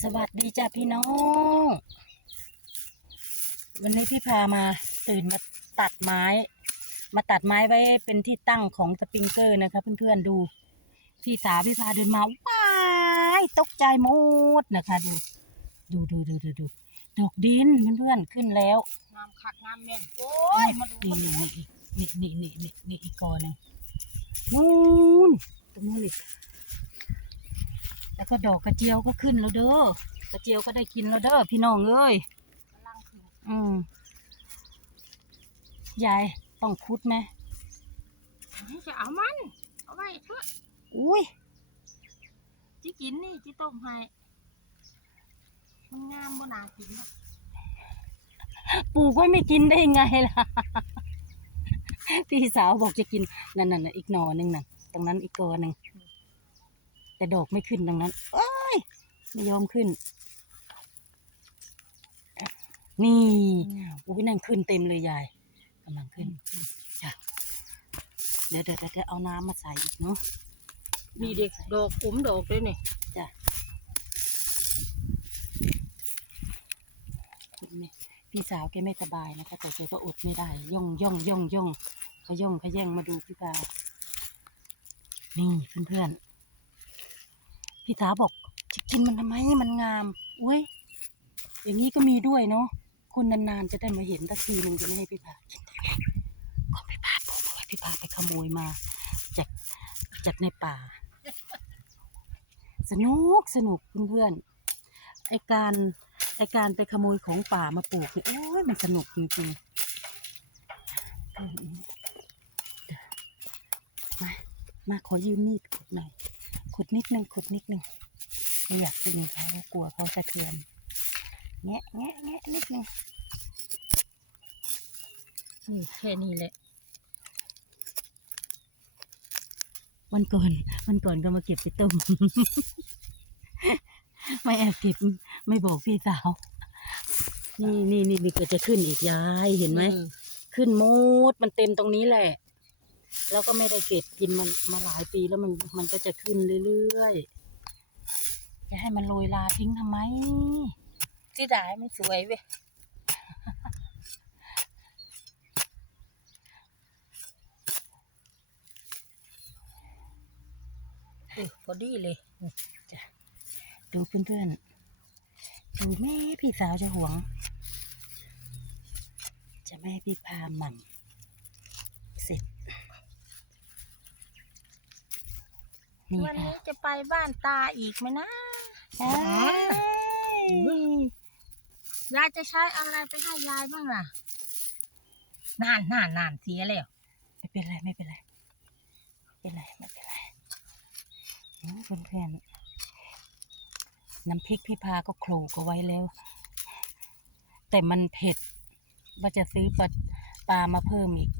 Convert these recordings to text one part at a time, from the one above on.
สวัสดีจ้าพี่น้อง วันนี้พี่พามาตื่นมาตัดไม้ มาตัดไม้ไว้เป็นที่ตั้งของสปริงเกอร์นะคะเพื่อนๆดู พี่สาวพี่พาเดินมาว้ายตกใจหมดนะคะดู ดูดูดูดูดูดอกดินเพื่อนๆขึ้นแล้วน้ำขักน้ำเม่นโอ้ยมาดูนี่นี่นี่นี่นี่นี่นี่อีกกอหนึ่งนู่นตรงนู้นอีก แล้วก็ดอกกระเจียวก็ขึ้นแล้วเด้อกระเจียวก็ได้กินแล้วเด้อพี่น้องเอ้ยกำลังถึงอืมยายต้องคุดไหมให้จะเอามัน เอาไว้เถอะอุ้ยจิกินนี่จิต้มให้มันงามบ่น่ากินหรอกปลูกไว้ไม่กินได้ไงล่ะ พี่สาวบอกจะกินนั่นน่ะอีกหน่อหนึ่งน่ะ ตรงนั้นอีกกอหนึ่ง แต่ดอกไม่ขึ้นตรงนั้นเอ้ยไม่ยอมขึ้น นี่อุ้ยนั่นขึ้นเต็มเลยยายกำลังขึ้นจ้ะเดี๋ยวเดี๋ยวเดี๋ยวเอาน้ำมาใส่อีกเนาะมีเด็กดอกผมดอกด้วยนี่จ้ะคุณแม่พี่สาวแกไม่สบายนะคะแต่แกก็อดไม่ได้ ย่องย่องย่องย่องขย่องขย่งมาดูพี่ปานี่เพื่อนๆ พี่สาวบอกจะกินมันทำไมมันงามอุ้ยอย่างนี้ก็มีด้วยเนาะคนนานๆจะได้มาเห็นสักทีหนึ่งจะไม่ให้พี่พากินได้ไงก็พี่พาบอกว่าพี่พาไปขโมยมาจากจากในป่า สนุกสนุกเพื่อนๆไอการไอการไปขโมยของป่ามาปลูกเนี่ยโอ้ยมันสนุกจริงๆมามาขอยืมมีดขุดหน่อย ขุดนิดนึงขุดนิดนึงไม่อยากดึงเขากลัวเขาสะเทือนแงะแงะแงะนิดนึงนี่แค่นี้แหละวันก่อนวันก่อนก็มาเก็บไปต้ม ไม่แอบเก็บไม่บอกพี่สาว นี่นี่นี่นี่ก็จะขึ้นอีกยายเห็นไหมอืขึ้นมดมันเต็มตรงนี้แหละ แล้วก็ไม่ได้เก็บกินมันมาหลายปีแล้วมันมันก็จะขึ้นเรื่อยๆจะให้มันโรยลาทิ้งทำไมที่ได้มันสวยเว้ยเออพอดีเลยดูเพื่อนๆดูแม่พี่สาวจะหวง จะไม่ให้พี่พาหม่ำเสร็จ นี่วันค่ะนี้จะไปบ้านตาอีกไหมนะเอ้ยยายจะใช้อะไรไปให้ยายบ้างล่ะนานนานนานเสียแล้วไม่เป็นไรไม่เป็นไรไม่เป็นไรไม่เป็นไรอืมเพื่อนๆน้ำพริกพี่พาก็โขลกเอาไว้แล้ว แต่มันเผ็ดว่าจะซื้อปลาปลามาเพิ่มอีก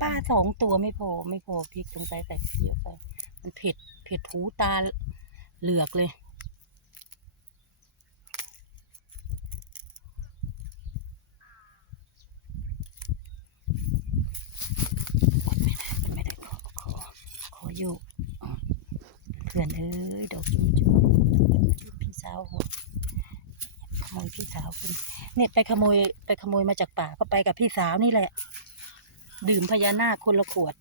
ปลาสองตัวไม่พอไม่พอพริกตรงใจใส่เยอะไป มันเผ็ด เผ็ดหูตาเหลือกเลย ไม่ได้ขอขอขออยู่เพื่อนเอ้ยดอกจุ๊จุ๊พี่สาวหัวขโมยพี่สาวคุณเนี่ยไปขโมยไปขโมยมาจากป่าก็ไปกับพี่สาวนี่แหละ ดื่มพญานาคคนละขวด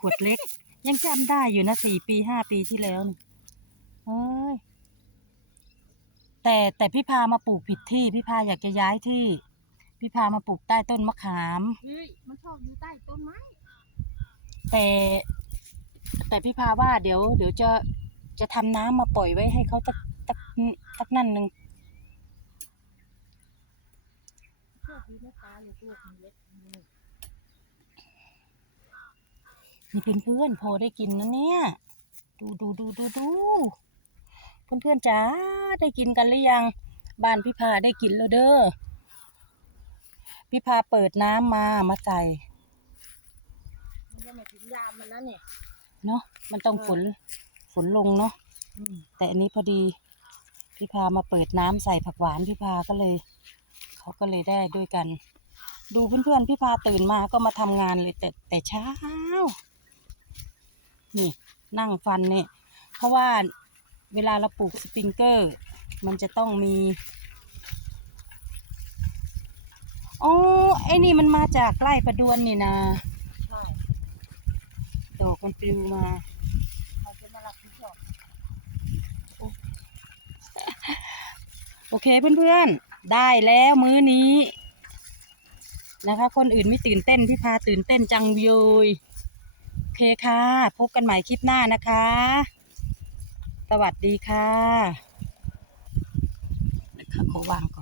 ขวดเล็ก ยังจำได้อยู่นะสี่ปีห้าปีที่แล้วนี่เอ้ยแต่แต่พี่พามาปลูกผิดที่ พี่พาอยากจะย้ายที่ พี่พามาปลูกใต้ต้นมะขาม เฮ้ยมันชอบอยู่ใต้ต้นไม้แต่แต่พี่พาว่าเดี๋ยว เดี๋ยวจะจะทำน้ำมาปล่อยไว้ให้เขาตักตักตักนั่นหนึ่งชอบอยู่ในป่าลูกๆนี่เล็กนี่นี่เพื่อ นเพื่อนๆพอได้กินนะเนี่ย ดูดูดูดูดูเพื่อนเพื่อนๆจ๋าได้กินกันหรือยัง บ้านพี่พาได้กินแล้วเด้อพี่พาเปิดน้ำมามาใส่มันยังไม่ถึงยามมันนะเนี่ยเนาะมันต้องฝนฝนลงเนาะอืมแต่อันนี้พอดีพี่พามาเปิดน้ำใส่ผักหวานพี่พาก็เลย เขาก็เลยได้ด้วยกัน ดูเพื่อนๆพี่พาตื่นมาก็มาทำงานเลยแต่แต่เช้า นี่นั่งฟันเนี่ยเพราะว่าเวลาเราปลูกสปริงเกอร์ มันจะต้องมีอ๋อไอ้นี่มันมาจากไร่ประดวนนี่นะใช่ดอกมันปลิวมาเขาจะมารับผิดชอบโอเคเพื่อนๆ ได้แล้วมื้อนี้ นะคะ คนอื่นไม่ตื่นเต้นพี่พาตื่นเต้นจังเลยโอ เคค่ะ พบกันใหม่คลิปหน้านะคะ สวัสดีค่ะเดี๋ยวขอวางก่อน